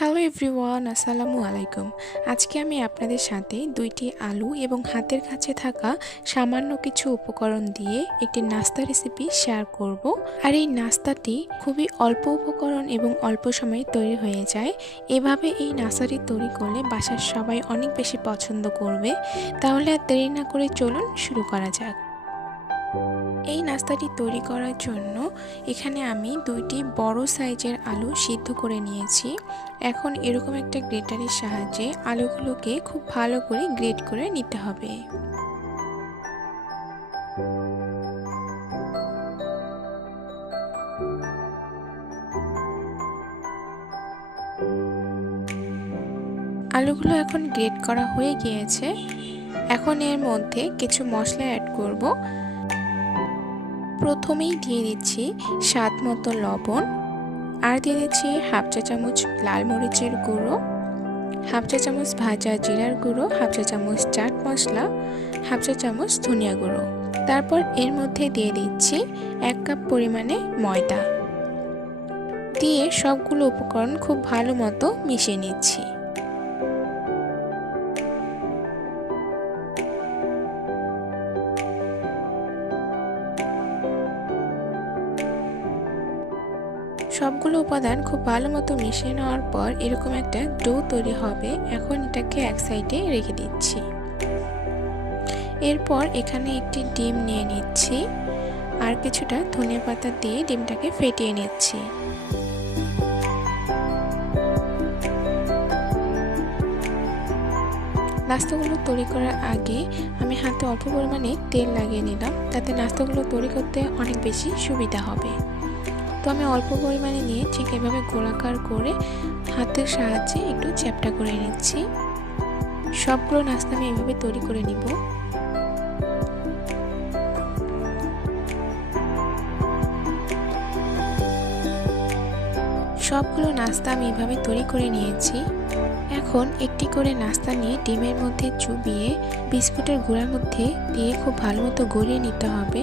Hello everyone, আসসালামু আলাইকুম। আজকে আমি আপনাদের সাথে দুইটি আলু এবং হাতের কাছে থাকা সামান্য কিছু উপকরণ দিয়ে একটি নাস্তা রেসিপি শেয়ার করব। আর এই নাস্তাটি খুবই অল্প উপকরণ এবং অল্প সময়ে তৈরি হয়ে যায়। এভাবে এই নাস্তাটি তৈরি করলে বাসার সবাই অনেক বেশি পছন্দ করবে। তাহলে আর দেরি না করে চলুন শুরু করা যাক। এই নাস্তাটি তৈরি করার জন্য এখানে আমি দুইটি বড় সাইজের আলু সিদ্ধ করে নিয়েছি। এখন এরকম একটা গ্রেটারের সাহায্যে আলুগুলোকে খুব ভালো করে গ্রেট করে নিতে হবে। আলুগুলো এখন গ্রেট করা হয়ে গিয়েছে। এখন এর মধ্যে কিছু মশলা অ্যাড করব। প্রথমেই দিয়ে দিচ্ছি স্বাদ মতো লবণ, আর দিয়ে দিচ্ছি হাফ চা চামচ লাল মরিচের গুঁড়ো, হাফ চা চামচ ভাজা জিরার গুঁড়ো, হাফ চা চামচ চাট মশলা, হাফ চা চামচ ধনিয়া গুঁড়ো। তারপর এর মধ্যে দিয়ে দিচ্ছি 1 কাপ পরিমাণে ময়দা। দিয়ে সবগুলো উপকরণ খুব ভালো মতো মিশিয়ে নিচ্ছি। সবগুলো উপাদান খুব ভালো মতো মিশিয়ে নেওয়ার পর এরকম একটা ডো তৈরি হবে। এখন এটাকে এক সাইডে রেখে দিচ্ছি। এরপর এখানে একটি ডিম নিয়ে নিচ্ছি আর কিছুটা ধনিয়া পাতা দিয়ে ডিমটাকে ফেটিয়ে নিচ্ছি। নাস্তাগুলো তৈরি করার আগে আমি হাতে অল্প পরিমাণে তেল লাগিয়ে নিলাম, তাতে নাস্তাগুলো তৈরি করতে অনেক বেশি সুবিধা হবে। তো আমি অল্প পরিমাণে নিয়ে ঠিক এভাবে গোলাকার করে হাতের সাহায্যে একটু চ্যাপটা করে নিচ্ছি। সবগুলো নাস্তা আমি এভাবে তৈরি করে নিব। সবগুলো নাস্তা আমি এভাবে তৈরি করে নিয়েছি। এখন একটি করে নাস্তা নিয়ে ডিমের মধ্যে চুবিয়ে বিস্কুটের গুঁড়ার মধ্যে দিয়ে খুব ভালো মতো গড়িয়ে নিতে হবে।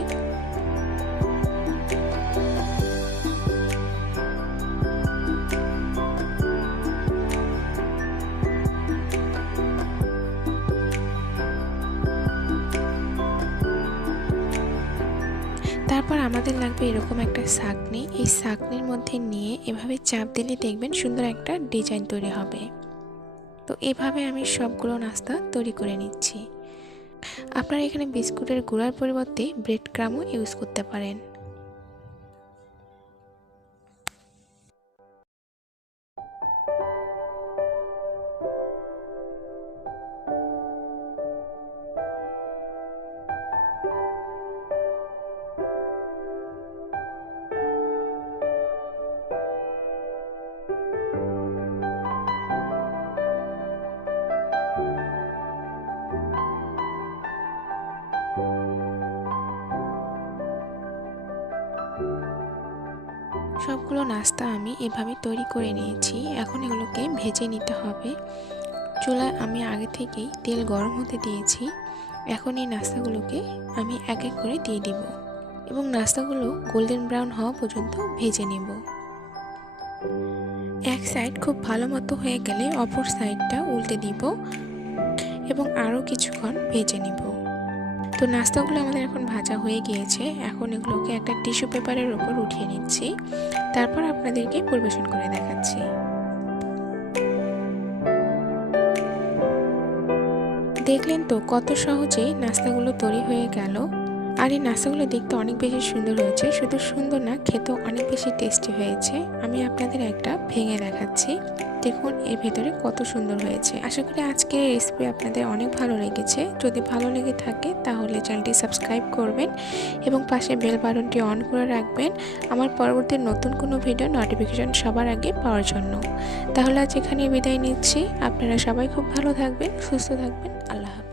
তারপর আমাদের লাগবে এরকম একটা ছাঁকনি। এই ছাঁকনির মধ্যে নিয়ে এভাবে চাপ দিলে দেখবেন সুন্দর একটা ডিজাইন তৈরি হবে। তো এভাবে আমি সবগুলো নাস্তা তৈরি করে নিচ্ছি। আপনারা এখানে বিস্কুটের গুঁড়ার পরিবর্তে ব্রেড ক্রামও ইউজ করতে পারেন। সবগুলো নাস্তা আমি এভাবে তৈরি করে নিয়েছি। এখন এগুলোকে ভেজে নিতে হবে। চুলায় আমি আগে থেকেই তেল গরম হতে দিয়েছি। এখন এই নাস্তাগুলোকে আমি এক এক করে দিয়ে দিব এবং নাস্তাগুলো গোল্ডেন ব্রাউন হওয়া পর্যন্ত ভেজে নিব। এক সাইড খুব ভালো মতো হয়ে গেলে অপর সাইডটা উল্টে দিব এবং আরও কিছুক্ষণ ভেজে নিব। তো নাস্তাগুলো আমাদের এখন ভাজা হয়ে গিয়েছে। এখন এগুলোকে একটা টিস্যু পেপারের উপর উঠিয়ে নিচ্ছি। তারপর আপনাদেরকে পরিবেশন করে দেখাচ্ছি। দেখলেন তো কত সহজেই নাস্তাগুলো তৈরি হয়ে গেল। আর এই নাস্তাগুলো দেখতে অনেক বেশি সুন্দর হয়েছে। শুধু সুন্দর না, খেতেও অনেক বেশি টেস্টি হয়েছে। আমি আপনাদের একটা ভেঙে দেখাচ্ছি। দেখুন এর ভেতরে কত সুন্দর হয়েছে। আশা করি আজকের রেসিপি আপনাদের অনেক ভালো লেগেছে। যদি ভালো লেগে থাকে তাহলে চ্যানেলটি সাবস্ক্রাইব করবেন এবং পাশে বেল বাটনটি অন করে রাখবেন আমার পরবর্তী নতুন কোনো ভিডিও নোটিফিকেশন সবার আগে পাওয়ার জন্য। তাহলে আজ এখানে বিদায় নিচ্ছি। আপনারা সবাই খুব ভালো থাকবেন, সুস্থ থাকবেন। আল্লাহ হাফেজ।